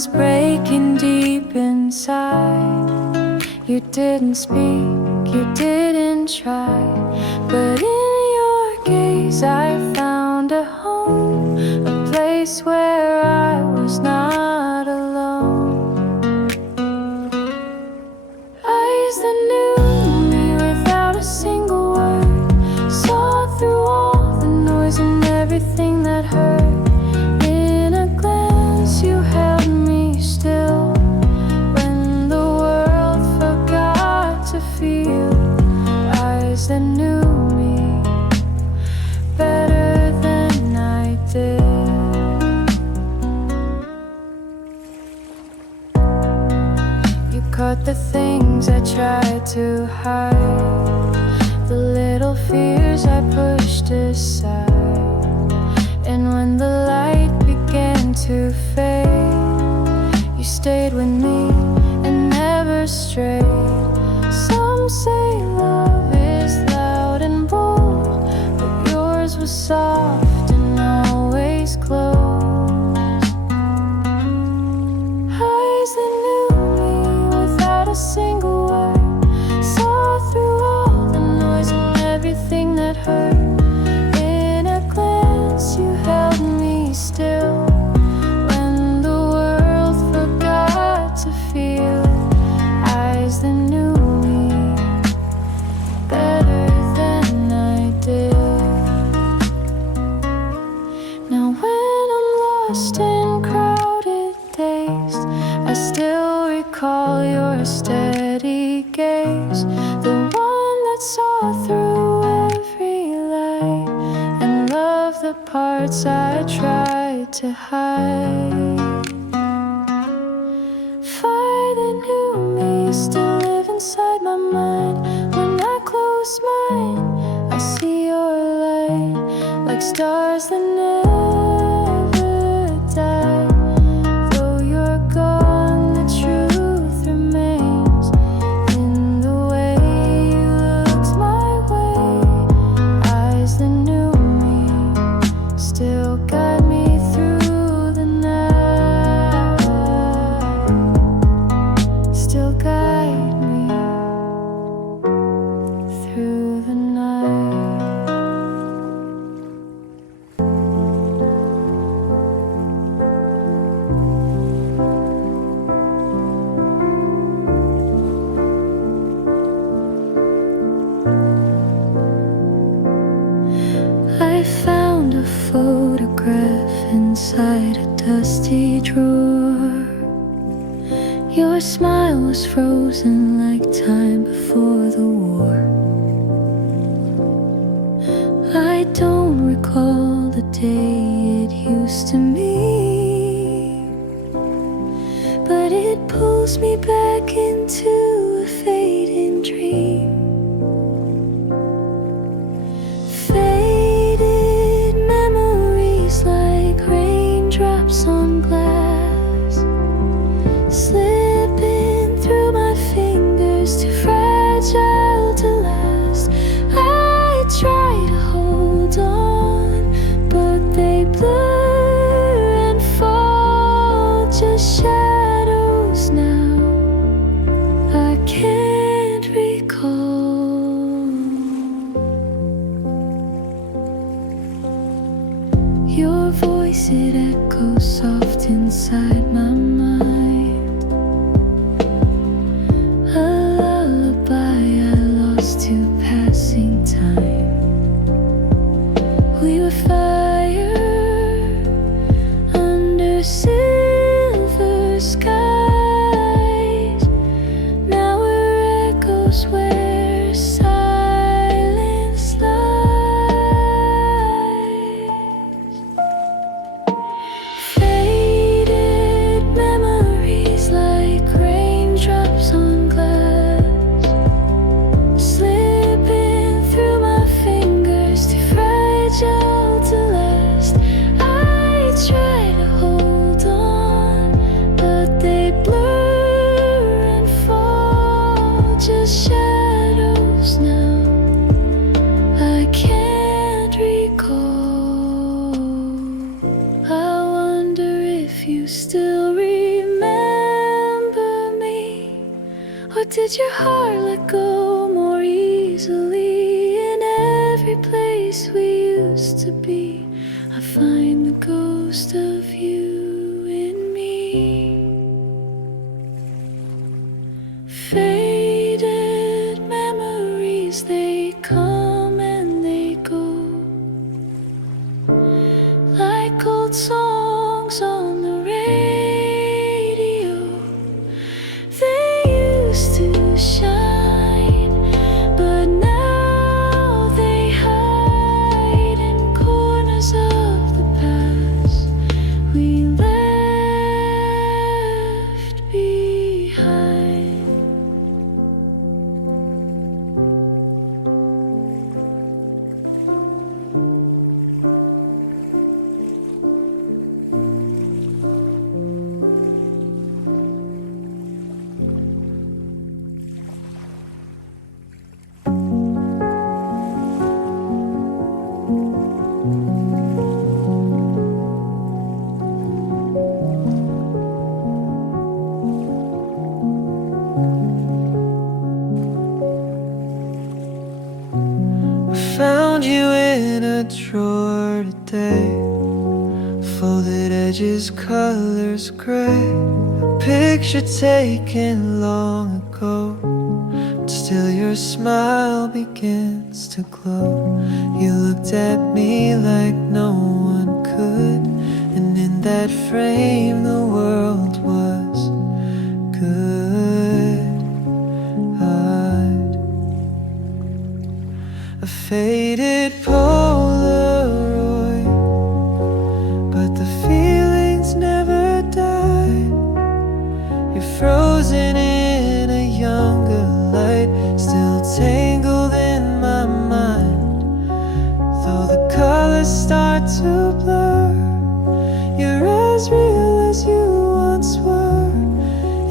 was breaking deep inside. You didn't speak, you didn't try, but in your gaze I found a home, a place where I was not alone. Eyes that knew me without a single word, saw through all the noise and everything that hurt. In a glance you held me still when the world forgot to feel. Eyes that knew me better than I did. You caught the things I tried to hide, the little fears I pushed aside. And when the light began to fade, you stayed with me and never strayed. Some say love is loud and bold, but yours was soft and always closed. Eyes that knew me without a single word, saw through all the noise and everything that hurt. In a glance you held me still when the world forgot to feel. Eyes that knew me better than I did. Now when I'm lost in crowded days, I still recall your steady gaze, the one that saw through every lie and loved the parts I tried to hide. Fire that knew me still live inside my mind. When I close mine, I see your light like stars that never die. Though you're gone, the truth remains in the way you looked my way. Eyes that knew me still guide me through the night, still guide me through the night. I found a photograph inside a dusty drawer. Your smile was frozen like time before the war. I don't recall the day it used to mean, but it pulls me back into a fading dream. Faded memories like raindrops on glass, slipping through my fingers, too fragile to last. I try to hold on, but they blur and fall, just shadows now. Or did your heart let go more easily? In every place we used to be, I find the ghost of you in me. Faded memories, they come and they go, like old songs on the radio. They used to shine, but now they hide in corners of the past we left behind. Found you in a drawer today, folded edges, colors gray. A picture taken long ago, but still your smile begins to glow. You looked at me like no one could, and in that frame the world was good. A faded Polaroid, but the feelings never died. You're frozen in a younger light, still tangled in my mind. Though the colors start to blur, you're as real as you once were.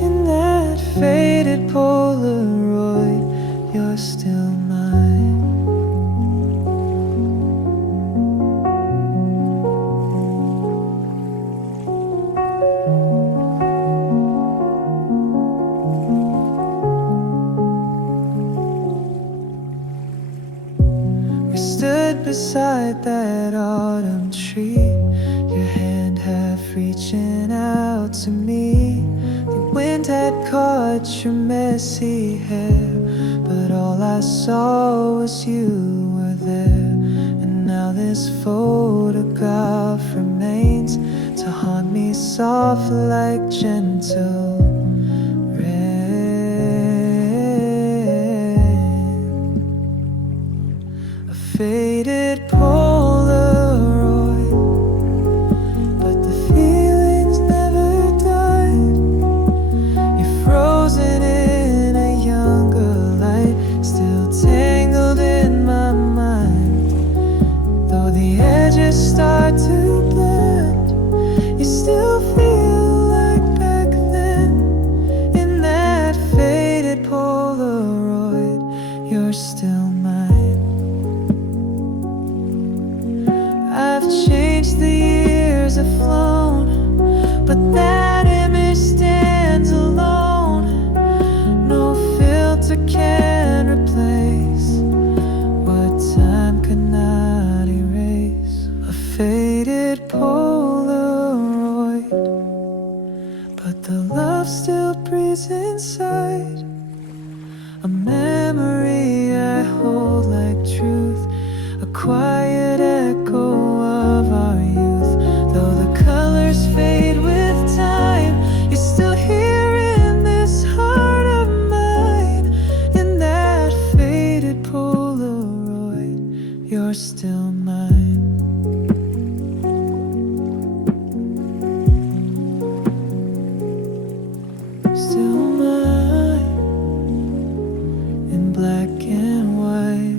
In that faded Polaroid, you're still mine. Beside that autumn tree, your hand half reaching out to me. The wind had caught your messy hair, but all I saw was you were there. And now this photograph remains to haunt me soft like gentle faded Polaroid, but the feelings never died. You're frozen in a younger light, still tangled in my mind. Though the edges start to blend, you still feel like back then. In that faded Polaroid, you're still mine. I've changed, the years have flown, but that image stands alone. No filter can replace what time could not erase. A faded Polaroid, but the love still breathes inside. A memory I hold like truth, a quiet echo of our youth. Though the colors fade with time, you're still here in this heart of mine. In that faded Polaroid, you're still mine. Still mine, in black and white.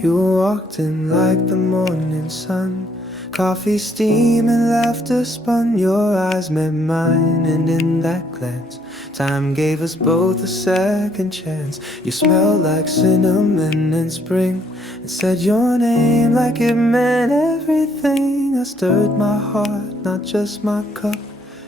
You walked in like the morning sun, coffee steam and laughter spun. Your eyes met mine, and in that glance Time gave us both a second chance. You smelled like cinnamon in spring and said your name like it meant everything. I stirred my heart, not just my cup,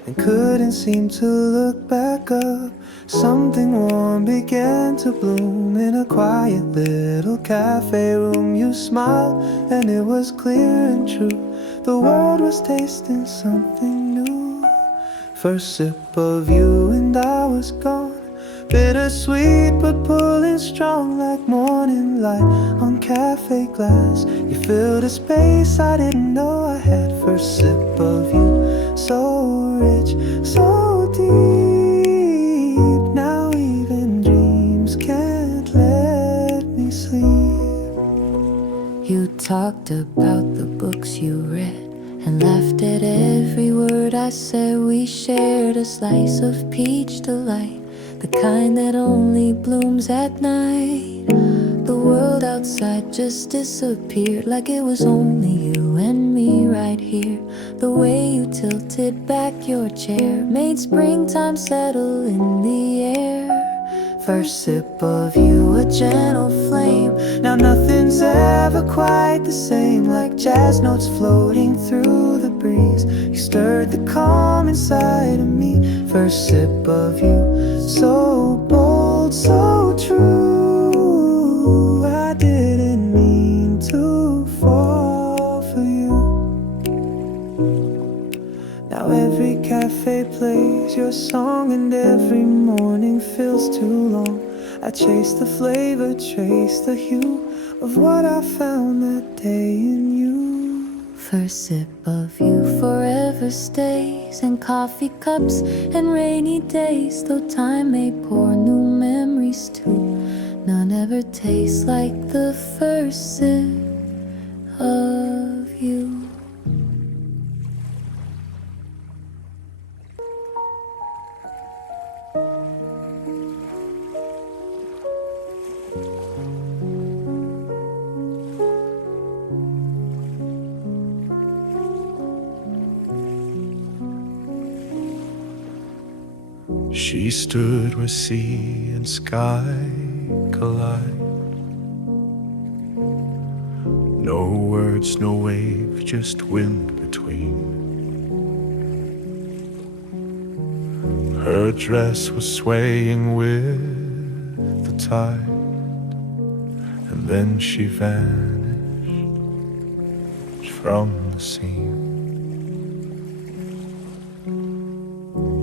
and couldn't seem to look back up. Something warm began to bloom in a quiet little cafe room. You smiled and it was clear and true. The world was tasting something new. First sip of you and I was gone. Bittersweet but pulling strong like morning light on cafe glass. You filled a space I didn't know I had. First sip of you, so rich, so deep. Now even dreams can't let me sleep. You talked about the books you read and laughed at every word I said. We shared a slice of peach delight, the kind that only blooms at night. The world outside just disappeared, like it was only you and me right here. The way you tilted back your chair made springtime settle in the air. First sip of you, a gentle flame. Now nothing's ever quite the same, like jazz notes floating through the breeze. You stirred the calm inside of me. First sip of you, so bold, so true. I didn't mean to fall for you. Now every cafe plays your song and every morning feels too long. I chase the flavor, trace the hue of what I found that day in you. First sip of you forever stays in coffee cups and rainy days. Though time may pour new memories too, none ever tastes like the first sip of you. She stood where sea and sky collide. No words, no wave, just wind between. Her dress was swaying with the tide, and then she vanished from the scene.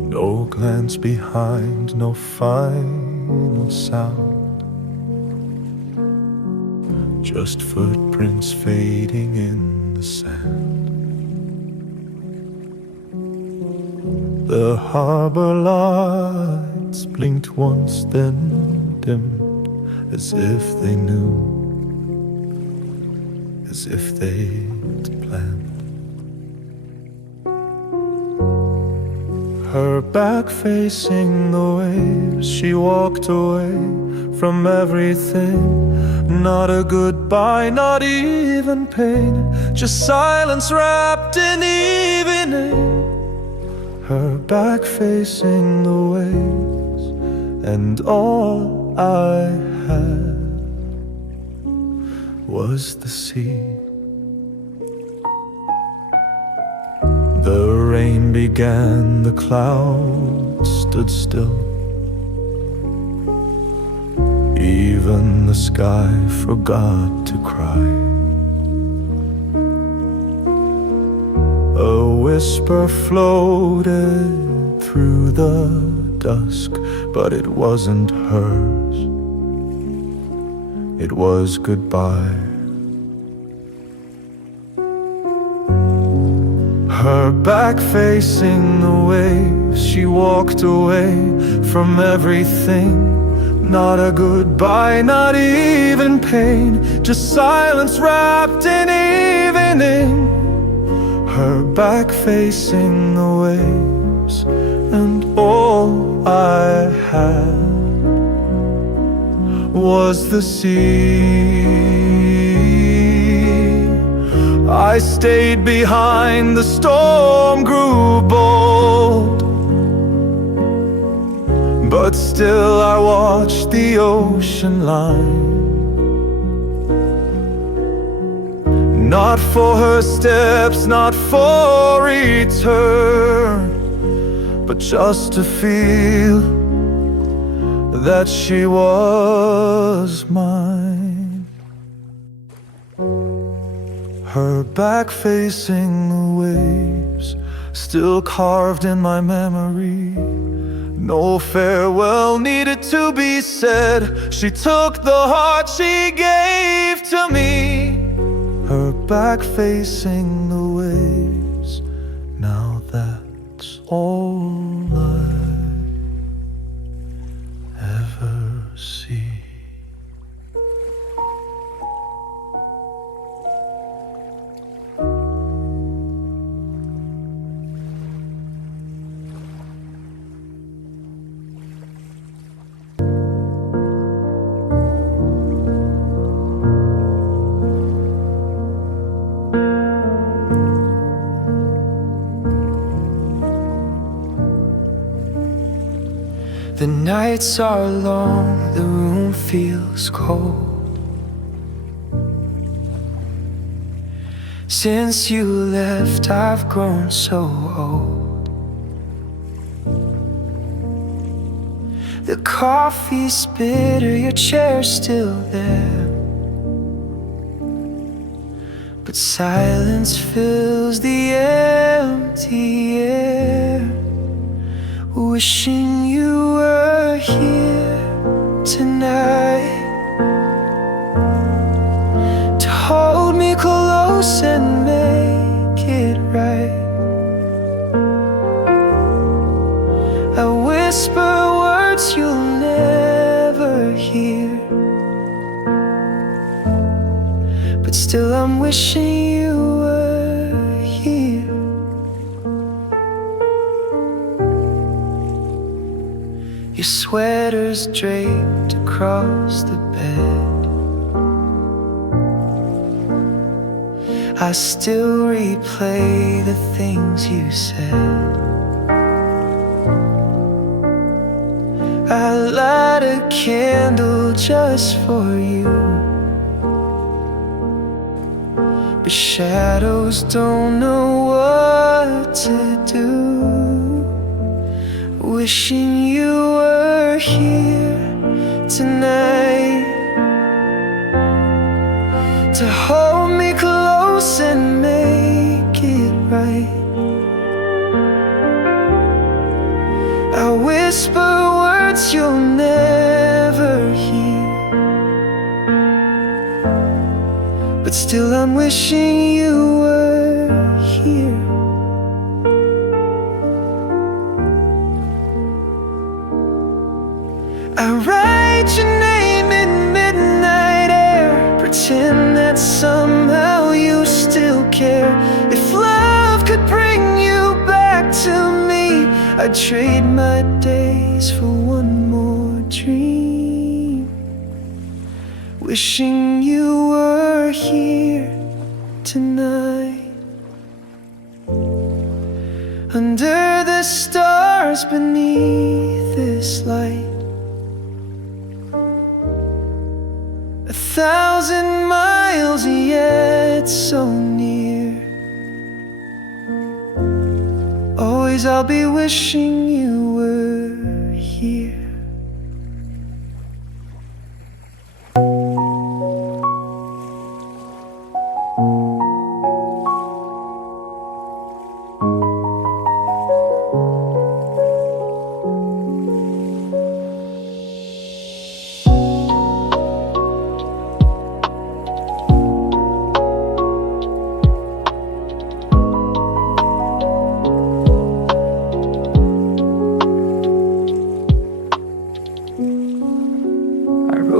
No glance behind, no final sound, just footprints fading in the sand. The harbor lights blinked once, then dimmed, as if they knew, as if they'd planned. Her back facing the waves, she walked away from everything. Not a goodbye, not even pain, just silence wrapped in evening. Her back facing the waves, and all I had was the sea. The rain began, the clouds stood still. Even the sky forgot to cry. A whisper floated through the dusk, but it wasn't hers. It was goodbye. Her back facing the waves, she walked away from everything. Not a goodbye, not even pain, just silence wrapped in evening. Her back facing the waves, and all I had was the sea. I stayed behind, the storm grew bold. but still I watch the ocean line. Not for her steps, not for return, but just to feel that she was mine. Her back facing the waves, still carved in my memory. No farewell needed to be said. She took the heart she gave to me. Her back facing the waves, now that's all I ever see. The nights are long, the room feels cold. Since you left, I've grown so old. The coffee's bitter, your chair's still there, but silence fills the empty air. Wishing you were here tonight to hold me close and make it right. I whisper words you'll never hear, but still I'm wishing you were here. Your sweater's draped across the bed. I still replay the things you said. I light a candle just for you, but shadows don't know what to do. Wishing you were here tonight to hold me close and make it right. I whisper words you'll never hear, but still I'm wishing you were here. I write your name in midnight air, pretend that somehow you still care. If love could bring you back to me, I'd trade my days for one more dream. Wishing you were here tonight, under the stars beneath this light. 1,000 miles yet so near. Always I'll be wishing you were here.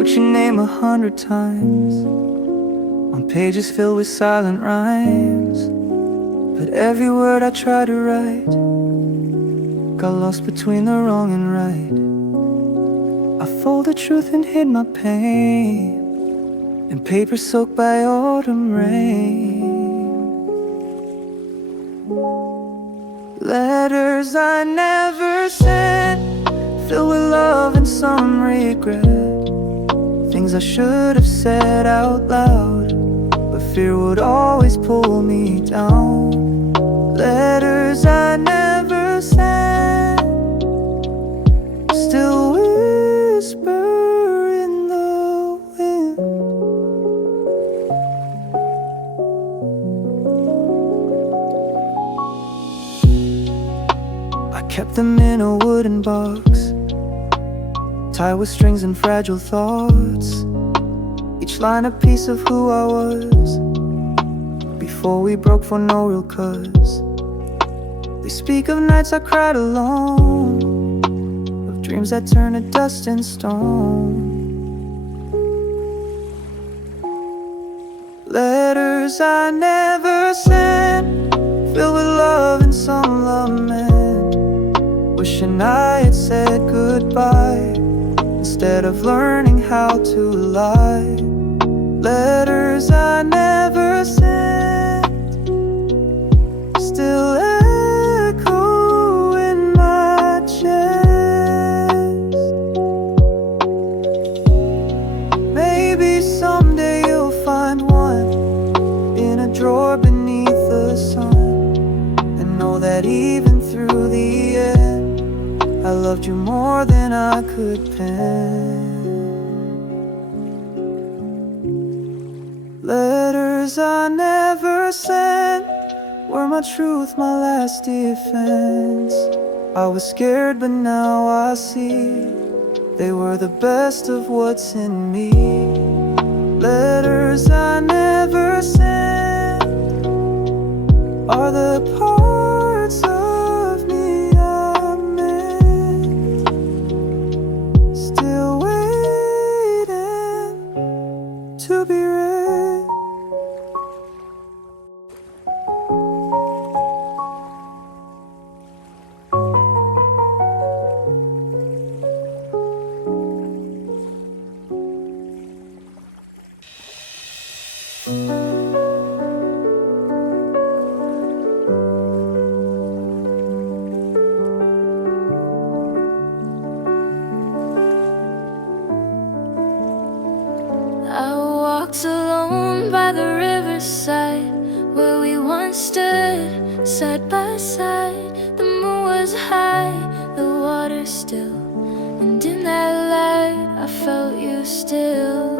Your name 100 times on pages filled with silent rhymes, but every word I tried to write got lost between the wrong and right. I folded truth and hid my pain in paper soaked by autumn rain. Letters I never sent, filled with love and some regret. Things I should have said out loud, but fear would always pull me down. Letters I never sent, still whisper in the wind. I kept them in a wooden box, tied with strings and fragile thoughts, each line a piece of who I was, before we broke for no real cause. They speak of nights I cried alone, of dreams that turn to dust and stone. Letters I never sent, filled with love and some lament, wishing I had said goodbye instead of learning how to lie. Letters I never sent, still echo in my chest. Maybe someday you'll find one in a drawer beneath the sun, and know that even through the end I loved you more than I could pen. Letters I never sent were my truth, my last defense. I was scared, but now I see they were the best of what's in me. Letters I never sent are the parts of me I meant, still waiting to be read. I walked alone by the riverside, where we once stood side by side. The moon was high, the water still, and in that light I felt you still.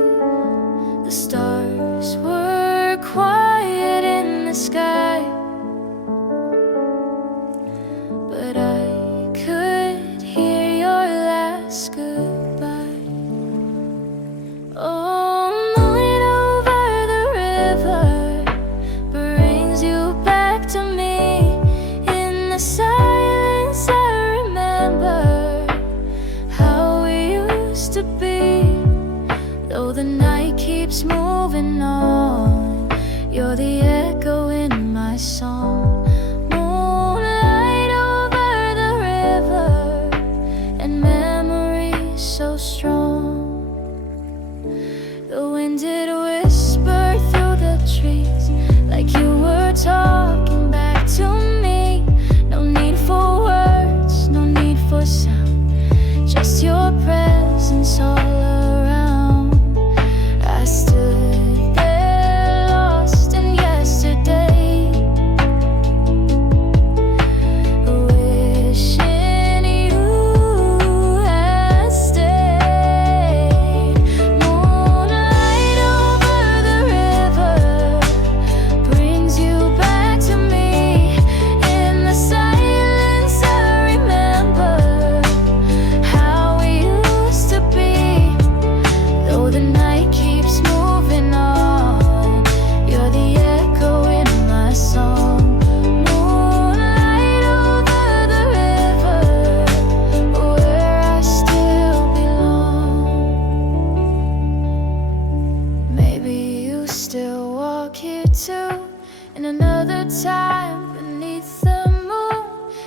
The stars were quiet in the sky, but I could hear your last goodbye. Oh, moonlight over the river brings you back to me. In the silence I remember how we used to be. Though the night keeps moving on, you're the echo in my song. Moonlight over the river, and memories so strong. The wind did whisper through the trees, like you were talking back to me. No need for words, no need for sound, just your presence all around. I stood there lost in yesterday, wishing you had stayed. Moonlight over the river brings you back to me. In the silence I remember how we used to be. Though the night keeps moving on, you're the echo in my song. Moonlight over the river, where I still belong. Maybe you still walk here too, in another time beneath the moon.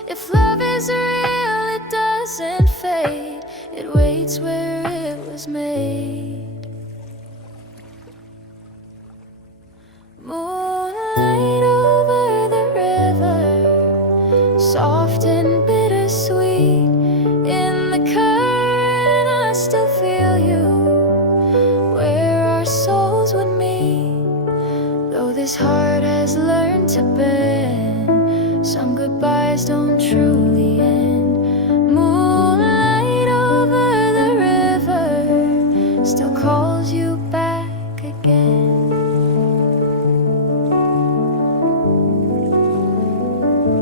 If love is real, it doesn't fade, it waits where it was made. Moonlight over the river, soft and bittersweet in the current. still feel you where our souls would meet. Though this heart has learned to bend, some goodbyes don't truly end. Moonlight over the river still calls you back again.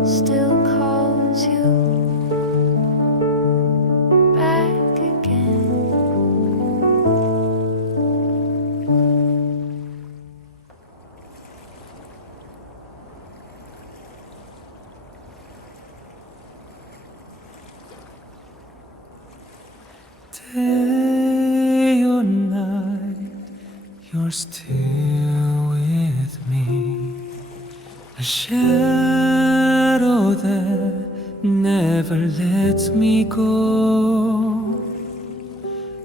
Still calls you back again. Day or night, you're still with me. A shadow that never lets me go.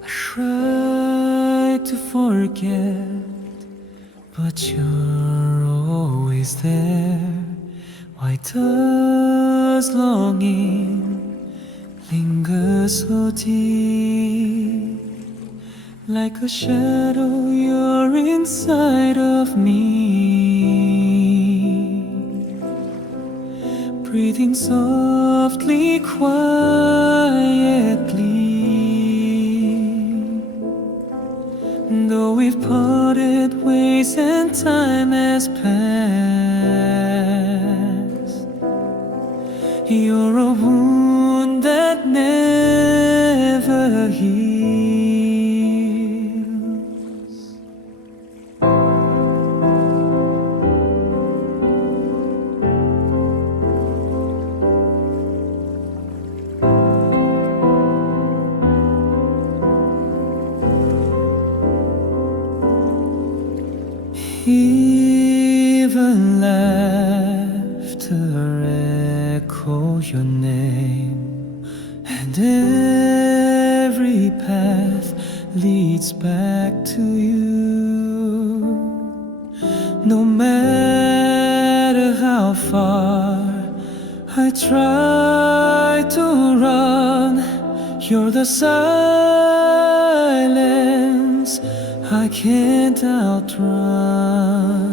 I try to forget, but you're always there. Why does longing linger so deep? Like a shadow, you're inside of me, breathing softly, quietly. Though we've parted ways and time has passed, you're a wound that never heals. Even laughter echo your name, and every path leads back to you. No matter how far I try to run, you're the silence I can't outrun.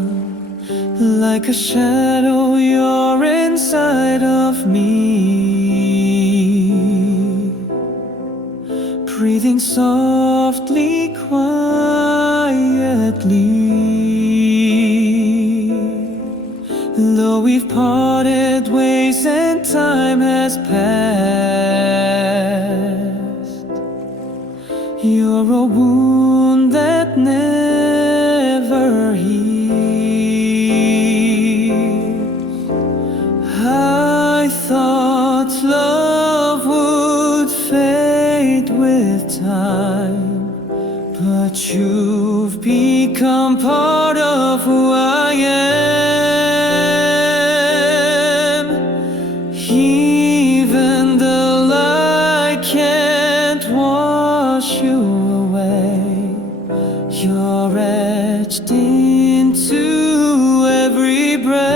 Like a shadow, you're inside of me, breathing softly, quietly. Though we've parted ways and time has passed, you're a wound that never heals. I thought love would fade with time, but you've become part of who I am. Even the light can't wash you away. You're etched into every breath.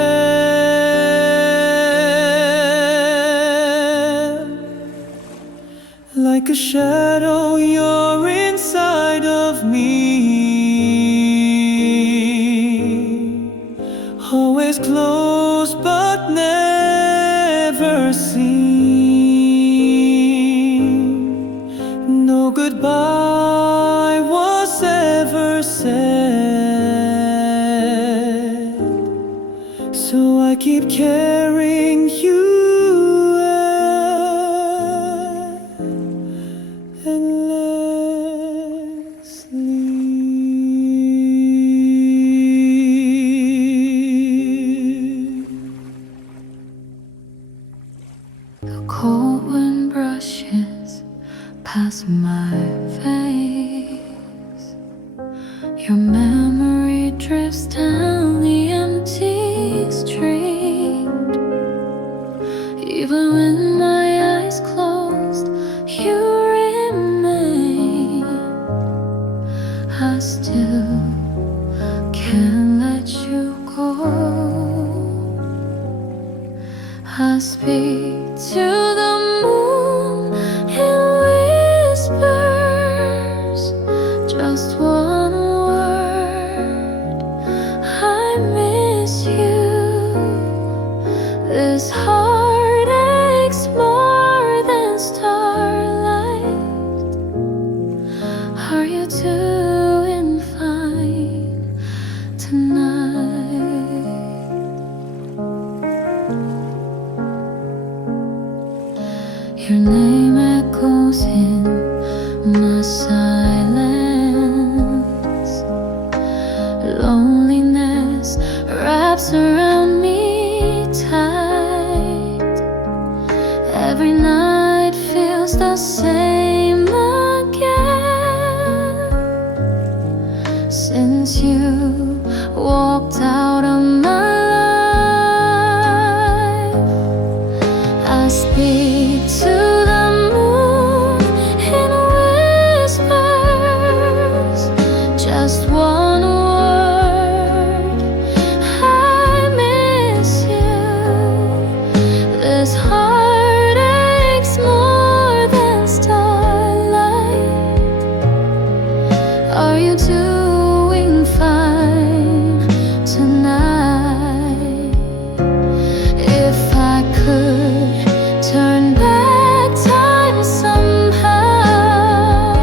Like a shadow, you're inside of me, always close but never seen. No goodbye was ever said, so I keep carrying you endlessly. The cold wind brushes past my face. Your memory drifts down the empty street. Even when my eyes closed, you remain. I still can't let you go. I speak to the moon in whispers. you doing fine tonight? Your name echoes in my silence. Loneliness wraps around me tight. Every night feels the same again since you walked out of my life. I speak to the moon in whispers, just one word: I miss you. This heart aches more than starlight. Are you doing fine tonight? If I could turn back time somehow,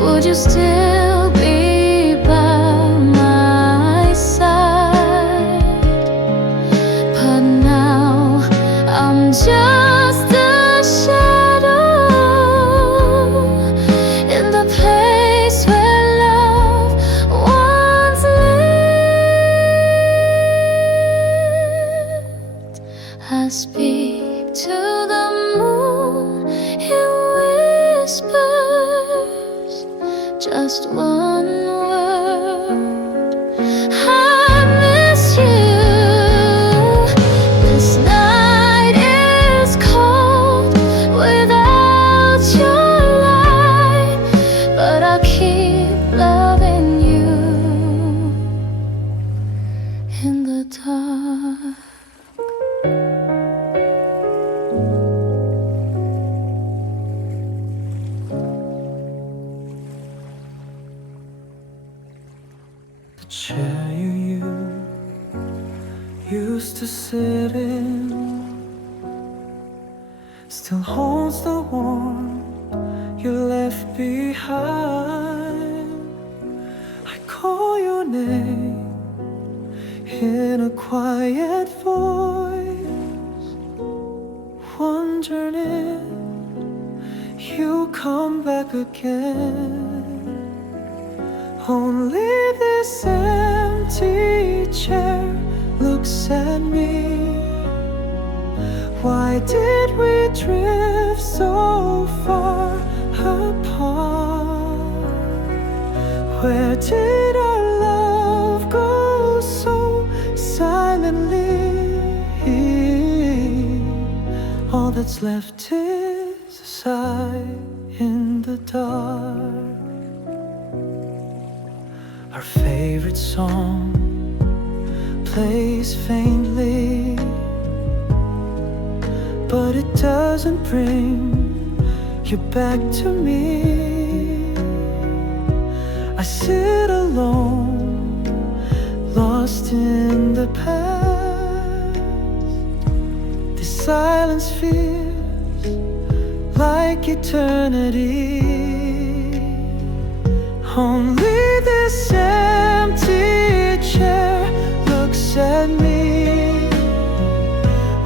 would you still be by my side? But now I'm just a shadow in the place where love once lived. I speak to the moon in whispers, just one word: I miss you. This night is cold without your light, but I'll keep loving you in the dark. The chair you used to sit in still holds the warmth you left behind. I call your name in a quiet voice, wondering if you come back again. Only this empty chair looks at me. Why did we drift so far apart? Where did our love go so silently? All that's left is a sigh in the dark. Our favorite song plays faintly, but it doesn't bring you back to me. I sit alone, lost in the past. This silence feels like eternity. Only this empty chair looks at me.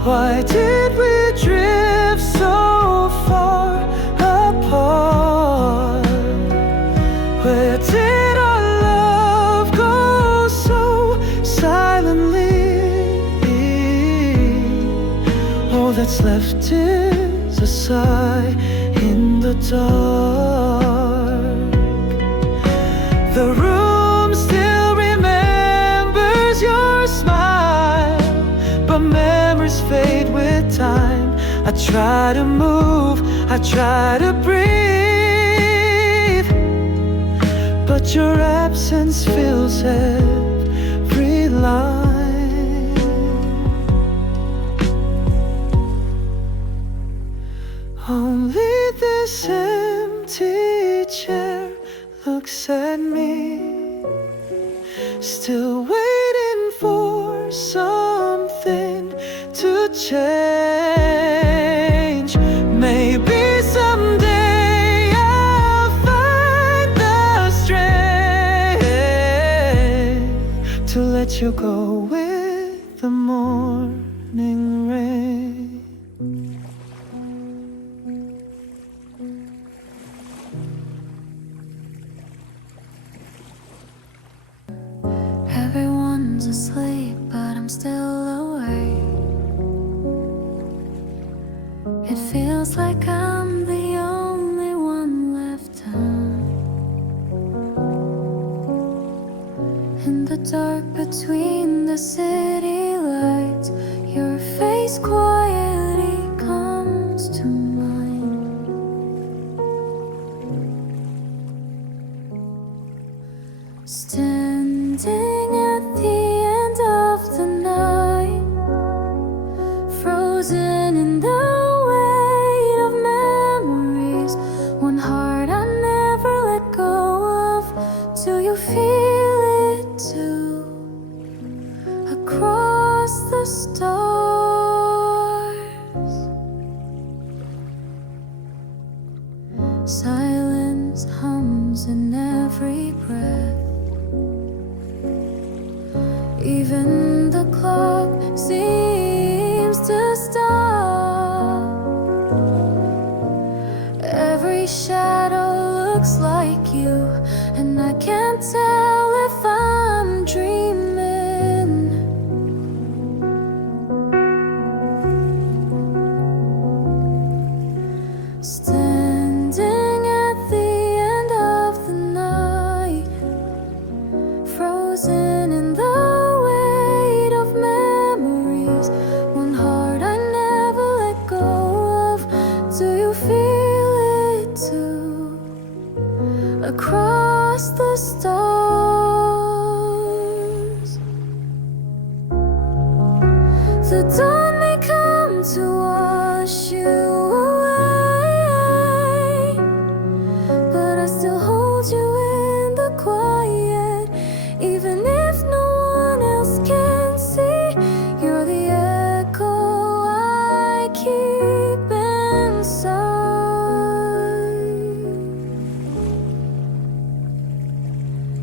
Why did we drift so far apart? Where did our love go so silently? All that's left is a sigh in the dark. The room still remembers your smile, but memories fade with time. I try to move, I try to breathe, but your absence fills every line. Only this empty chair looks at me, still waiting for something to change. Maybe someday I'll find the let you go with the morning rain. Everyone's asleep, but I'm still awake. It feels like I'm the only one left on. In the dark between the city lights, your face quietly comes to mind. Standing at the end of the night, frozen in the weight of memories, one heart I never let go of. Do you feel it too? Across the stars, silence hums in every breath. Even the clock seems to stop. Every shadow looks like you, and I can't tell if I'm dreaming. Standing at the end of the night, frozen in the weight of memories, one heart I never let go of. Do you feel it too? Across the stars, the dawn may come to wash you away, but I still hold you in the quiet. Even if no one else can see, you're the echo I keep inside.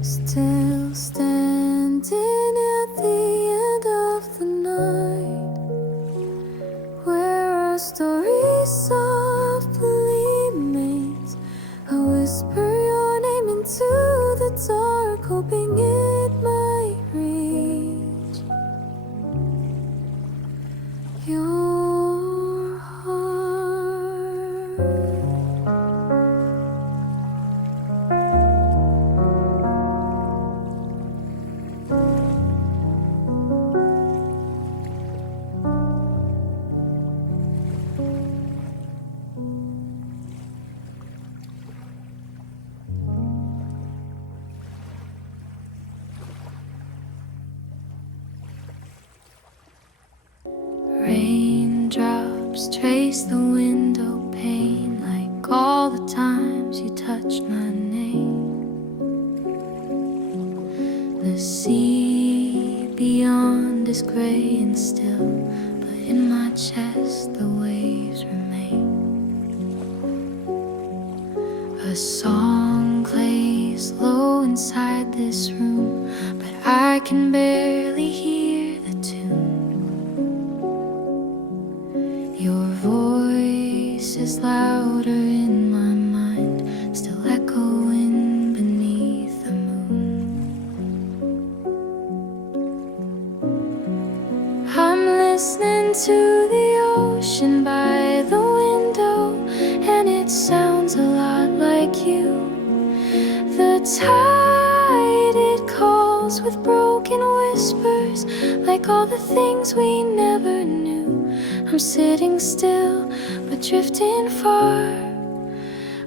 Still standing at the end of the night, where our story softly mates. I whisper your name into the dark, hoping it might reach your heart. Raindrops trace the window pane like all the times you touched my name. The sea beyond is gray and still, but in my chest the waves remain. A song plays low inside this room, but I can barely hear the tune. Your voice is louder in my mind, still echoing beneath the moon. I'm listening to the ocean by the window, and it sounds a lot like you. The tide, it calls with broken whispers, like all the things we never knew. I'm sitting still, but drifting far,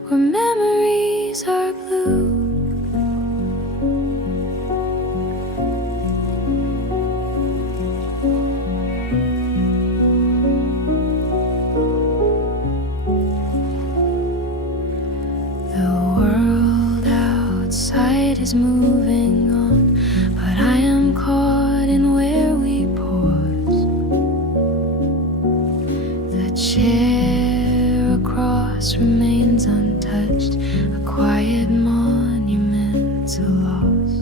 where memories are blue. The world outside is moving on, but I am caught in where we pause. The chair across remains untouched, a quiet monument to loss.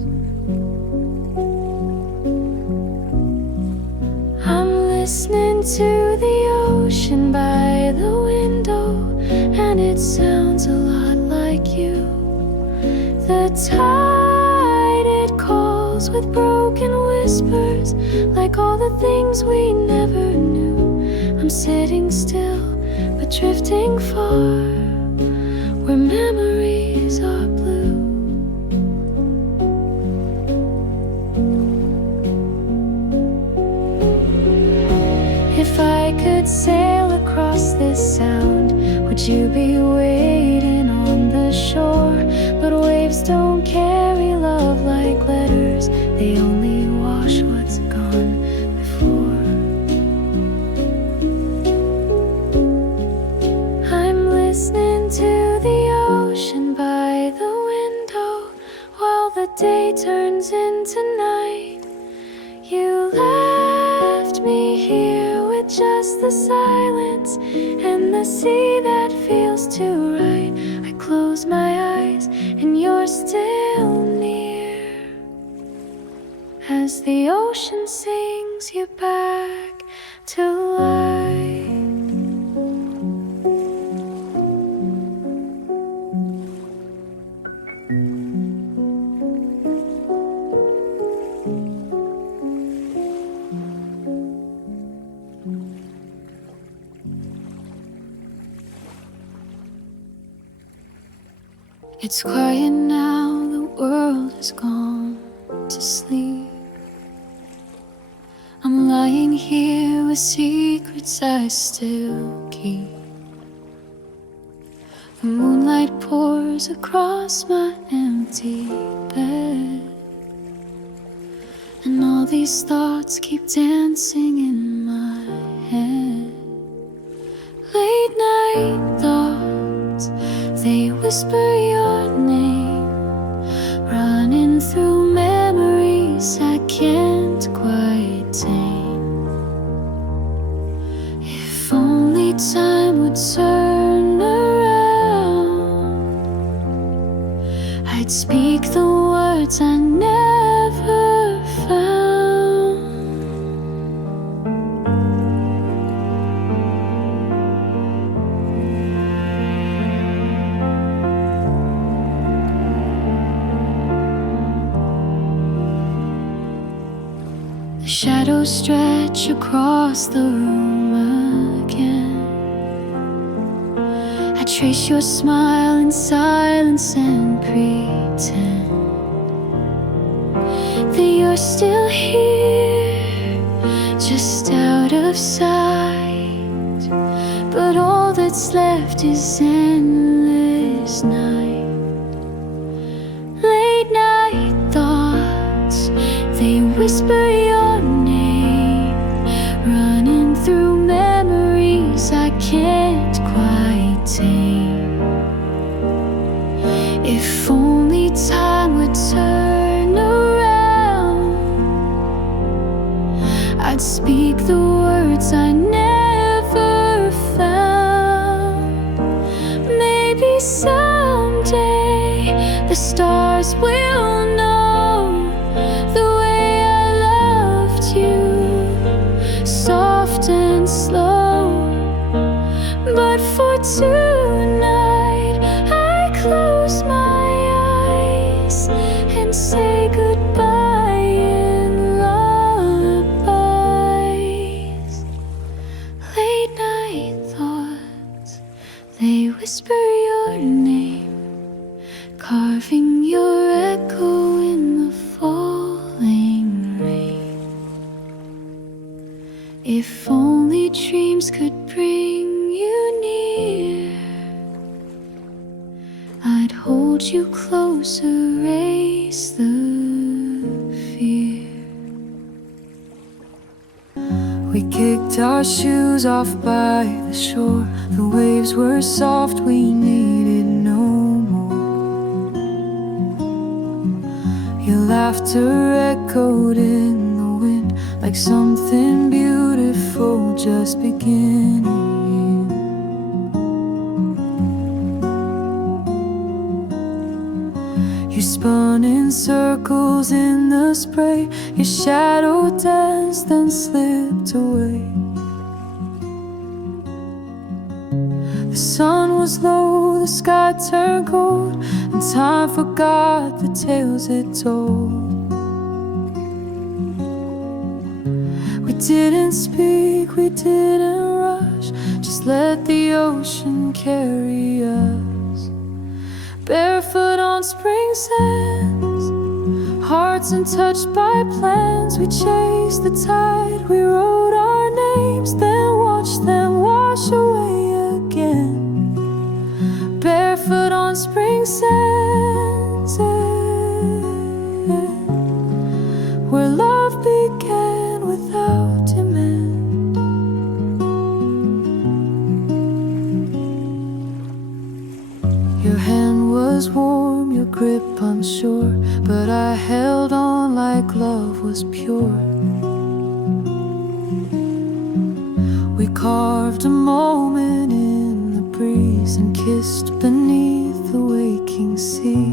listening to the ocean by the window, and it sounds a lot like you. The tide, it calls with broken whispers, like all the things we never knew. I'm sitting still, but drifting far, where memories are blue. If I could sail across this sound, would you be waiting on the shore? But waves don't carry love like letters, they only wash what's gone before. I'm listening to the ocean by the window, while the day turns into night. You left me here with just the silence and the sea that feels too right. I close my eyes and you're still near, as the ocean sings you back to life. It's quiet now, the world has gone to sleep. I'm lying here with secrets I still keep. The moonlight pours across my empty bed, and all these thoughts keep dancing in my head. Late night thoughts, they whisper your name, running through memories I can't quite tame. If only time would turn around, I'd speak the words I never found. Shadows stretch across the room again. I trace your smile in silence and pretend that you're still here, just out of sight. But all that's left is endless night. Late night thoughts, they whisper your name, running through memories I can't quite tame. If only time would turn around, I'd speak the words I never found. Maybe someday the stars will know the way I loved you, soft and slow. But for tonight, I close my eyes and say goodbye in lullabies. Late night thoughts, they whisper your name, carving your echo in the falling rain. If only dreams could bring you near, I'd hold you close, erase the fear. We kicked our shoes off by the shore. The waves were soft, we needed no more. Your laughter echoed in the wind, like something beautiful just beginning. You spun in circles in the spray, your shadow danced then slipped away. sun was low, the sky turned gold, and time forgot the tales it told. We didn't speak, we didn't rush, just let the ocean carry us. Barefoot on spring sands, hearts untouched by plans. We chased the tide, we wrote our names, then watched them wash away again. Barefoot on spring sands, where love began without demand. Your hand was warm, your grip unsure, but I held on like love was pure. We carved a moment in the breeze and kissed beneath the waking sea.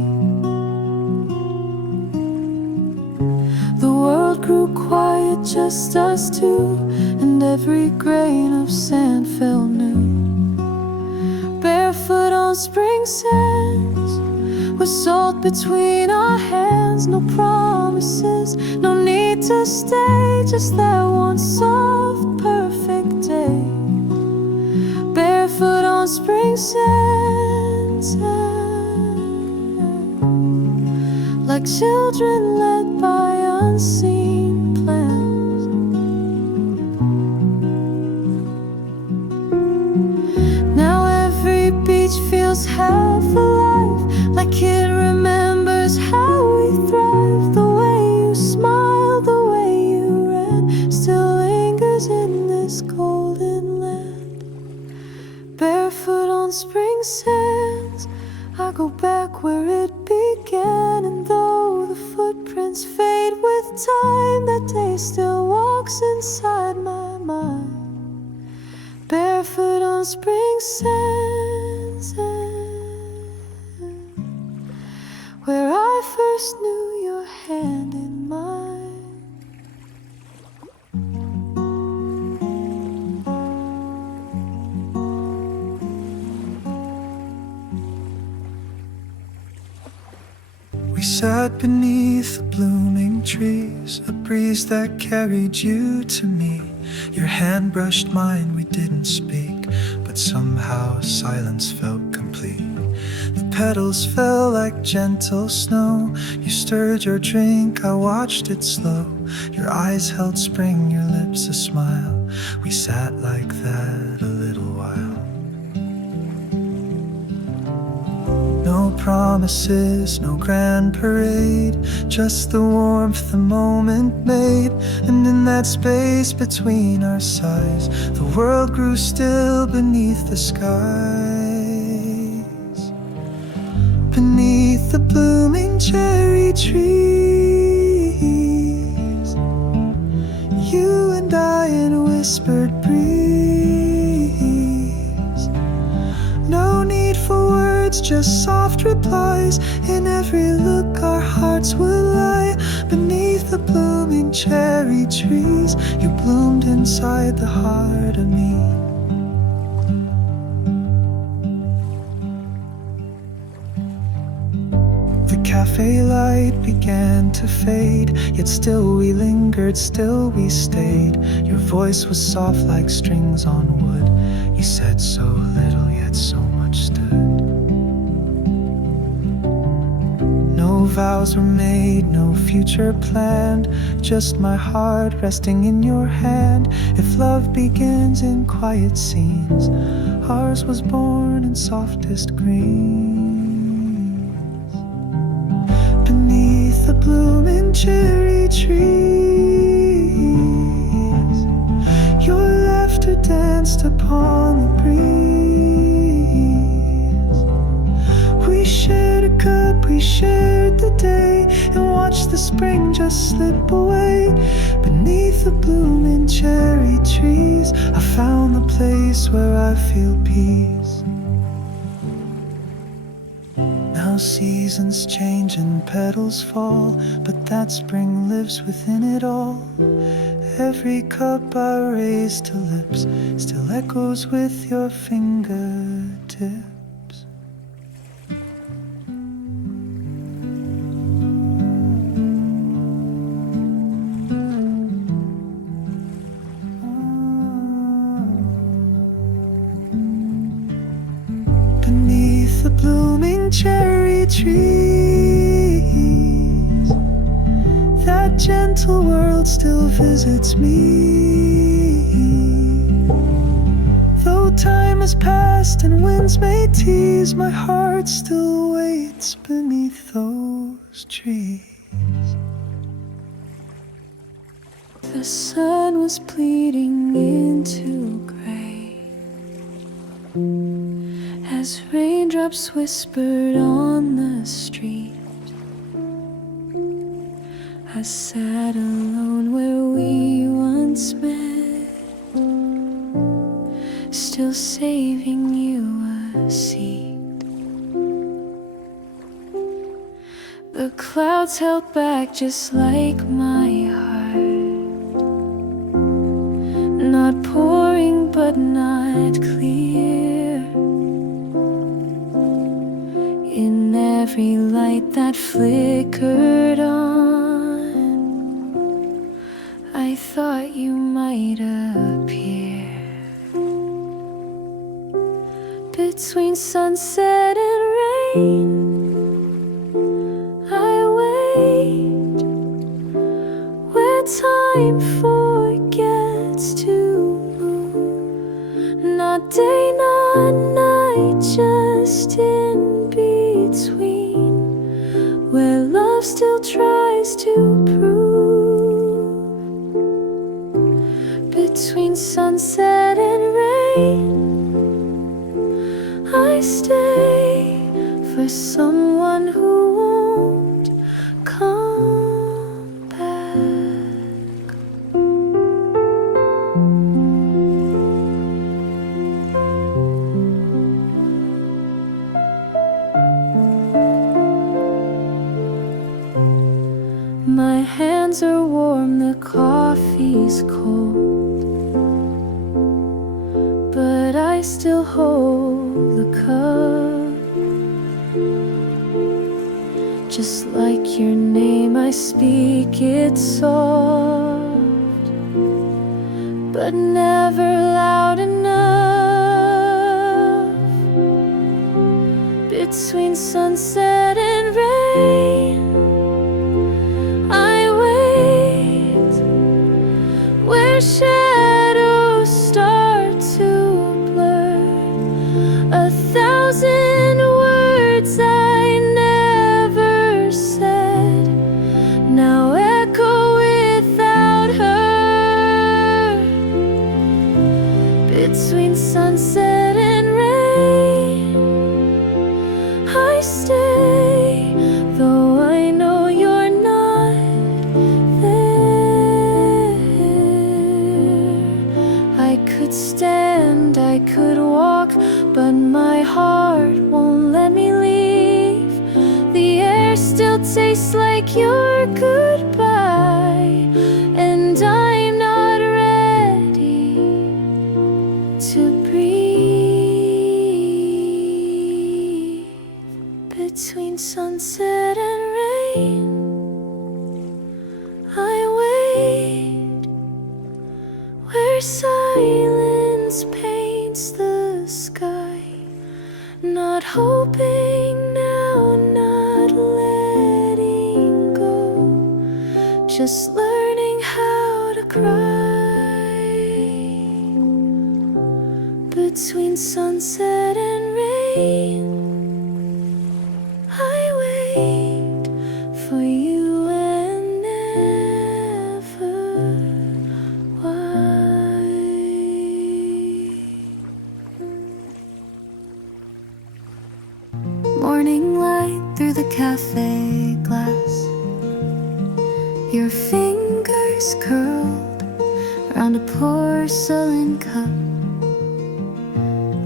The world grew quiet, just us two, and every grain of sand fell new. Barefoot on spring sands, with salt between our hands. No promises, no need to stay, just that one soft, perfect day. Barefoot on spring sands, like children led by unseen plans. Now every beach feels half alive, like it remembers how we thrived. The way you smiled, the way you ran, still lingers in this golden land. Barefoot on spring sands, I go back where it began. And though the footprints fade with time, that day still walks inside my mind. Barefoot on spring sands, where I first knew your hand in mine. We sat beneath the blooming trees, a breeze that carried you to me. Your hand brushed mine, we didn't speak, but somehow silence felt complete. The petals fell like gentle snow. You stirred your drink, I watched it slow. Your eyes held spring, your lips a smile. We sat like that a little while. No promises, no grand parade, just the warmth the moment made. And in that space between our sighs, the world grew still beneath the skies. Beneath the blooming cherry trees, you and I in a whispered breeze. No need for words, just soft replies. In every look our hearts would lie. Beneath the blooming cherry trees, you bloomed inside the heart of me. The cafe light began to fade, yet still we lingered, still we stayed. Your voice was soft like strings on wood. You said so little, yet so much stood. No vows were made, no future planned, just my heart resting in your hand. If love begins in quiet scenes, ours was born in softest greens. Beneath the blooming cherry trees, your laughter danced upon the breeze. We shared a cup, we shared the day, and watched the spring just slip away. Beneath the blooming cherry trees, I found the place where I feel peace. Now seasons change and petals fall, but that spring lives within it all. Every cup I raise to lips still echoes with your fingertips. Beneath the blooming cherry trees, that gentle world still visits me. Though time has passed and winds may tease, my heart still waits beneath those trees. The sun was bleeding into gray as raindrops whispered on the street. I sat alone where we once met, still saving you a seat. The clouds held back just like my heart, not pouring but not clear. In every light that flickered on, I thought you might appear. Between sunset and rain, I wait where time forgets to move. Not day, not night, just in between, where love still tries to prove. Between sunset and rain, I stay for someone who won't come back. My hands are warm, the coffee's cold, but I still hold the cup. Just like your name, I speak it soft, but never loud enough. Between sunset and rain, I wait where shadows start to blur. 1,000 words I never said now echo without her. Between sunset and rain, I stay, though I know you're not there. I could stand, I could walk, but my heart won't let me leave. The air still tastes like your goodbye, and I'm not ready to breathe. Between sunset and rain, I wait where silence paints the sky. Not hoping now, not letting go, just learning how to cry. Between sunset and rain, I wait for you and never why. Morning light through the cafe glass, your fingers curled around a porcelain cup.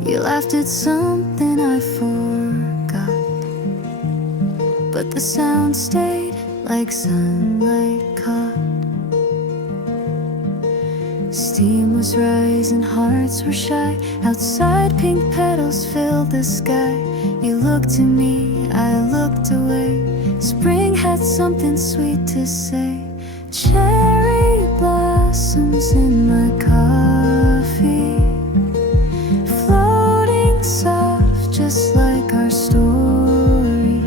You laughed at something I forgot, but the sound stayed like sunlight caught. Steam was rising, hearts were shy. Outside, pink petals filled the sky. You looked at me, I looked away. Spring had something sweet to say. Cherry blossoms in my coffee, floating soft just like our story.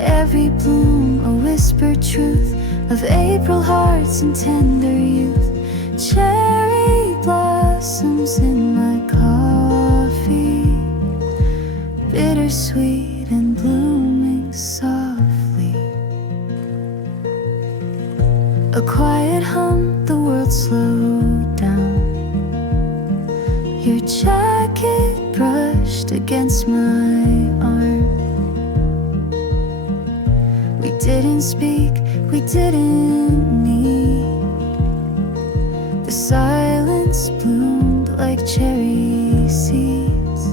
Every bloom a whispered truth of April hearts and tender youth. Cherry blossoms in my coffee, bittersweet and blooming softly. A quiet hum, the world slowed down. Your jacket brushed against my arm. We didn't speak, we didn't need. The silence bloomed like cherry seeds.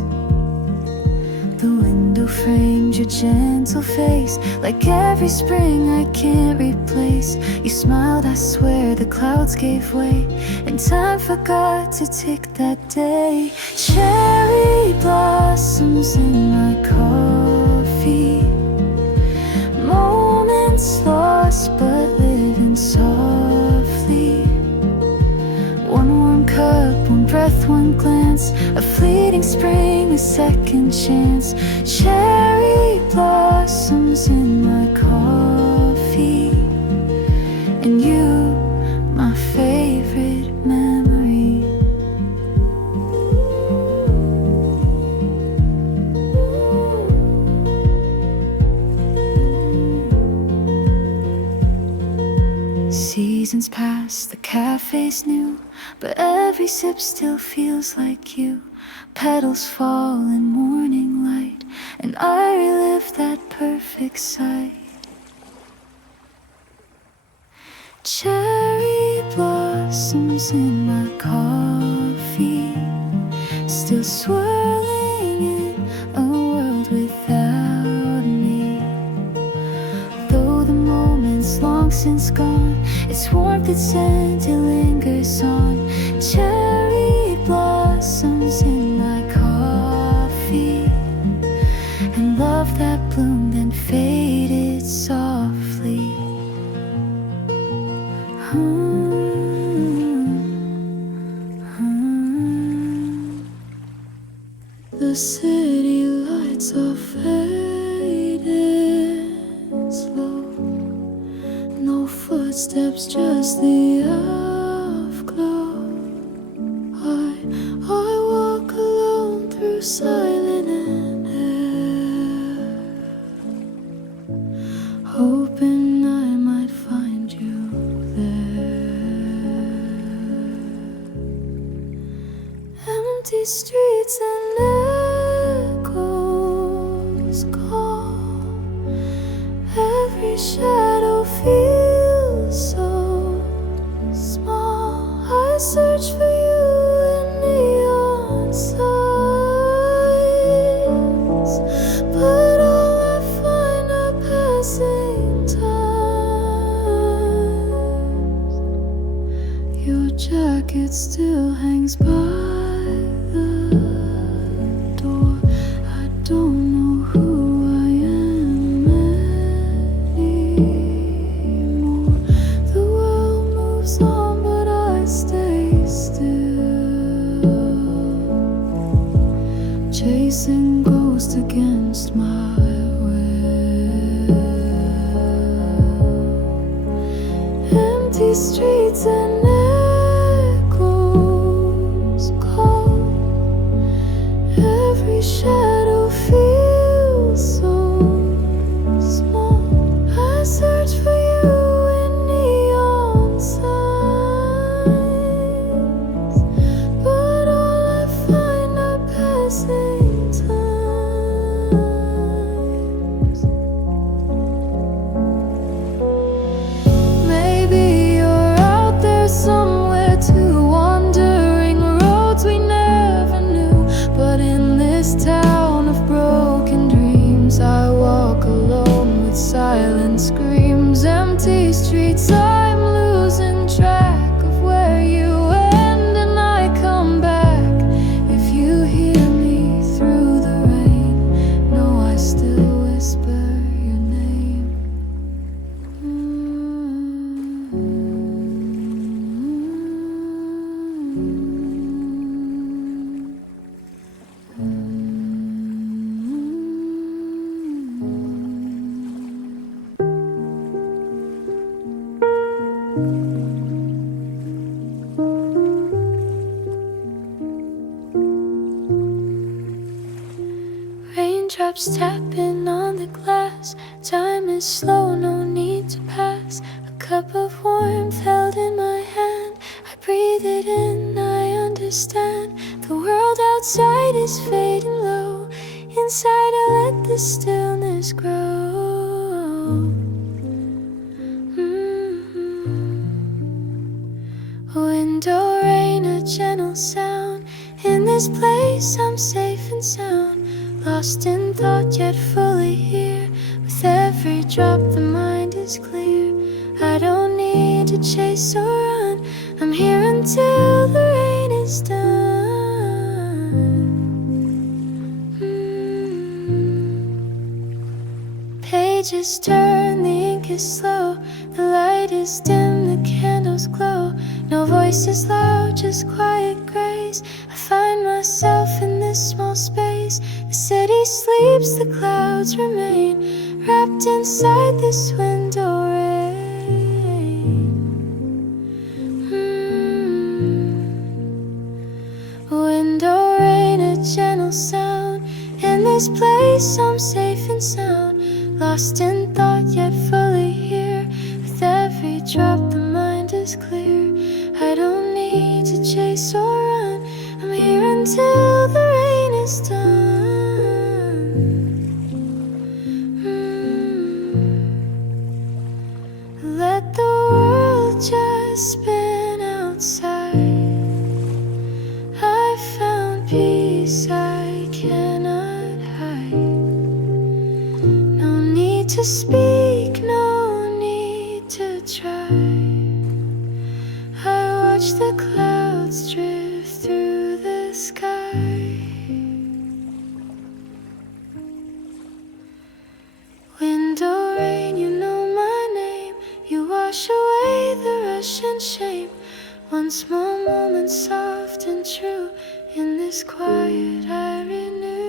The window framed your gentle face, like every spring I can't replace. You smiled, I swear the clouds gave way, and time forgot to tick that day. Cherry blossoms in my coffee, moments lost but living softly. One warm cup, one breath, one glance, a fleeting spring, a second chance. Cherry blossoms in my coffee, and you, my favorite memory. Seasons pass, the cafe's new, but every sip still feels like you. Petals fall in morning light, and I relive that perfect sight. Cherry blossoms in my coffee, still swirling in a world without me. Though the moment's long since gone, its warmth, its scent, it lingers on. Cherry blossoms in my coffee, and love that bloomed and faded softly. The city lights are fading slow. No footsteps, just the afterglow. I walk alone through silent air, hoping I might find you there. Empty streets and echoes call. Every shadow feels so small. I search for you in neon signs, but all I find are passing times. Your jacket still hangs by the door. I don't know who I am anymore. The world moves on, but I stay still, chasing ghosts against my will. Empty streets and echoes raindrops tapping on the glass. Time is slow, no need to pass. A cup of warmth held in my hand. I breathe it in, I understand. The world outside is fading low. Inside I let the stillness grow. Window rain, a gentle sound. In this place I'm safe and sound. Lost in thought yet fully here. With every drop the mind is clear. I don't need to chase or run. I'm here until the rain is done. Pages turn, the ink is slow. The light is dim, the candles glow. No voices loud, just quiet grace. I find myself in this small space. The city sleeps, the clouds remain. Wrapped inside this window rain. Window rain, a gentle sound. In this place I'm safe and sound. Lost in thought yet fully here. With every drop the mind is clear. I don't need to chase or run. I'm here until the rain is done. Let the world just spin outside. I found peace I cannot hide. No need to speak, no need to try. I watch the clouds drift through the sky. Window rain, you know my name. You wash away the rush and shame. One small moment soft and true. In this quiet I renew.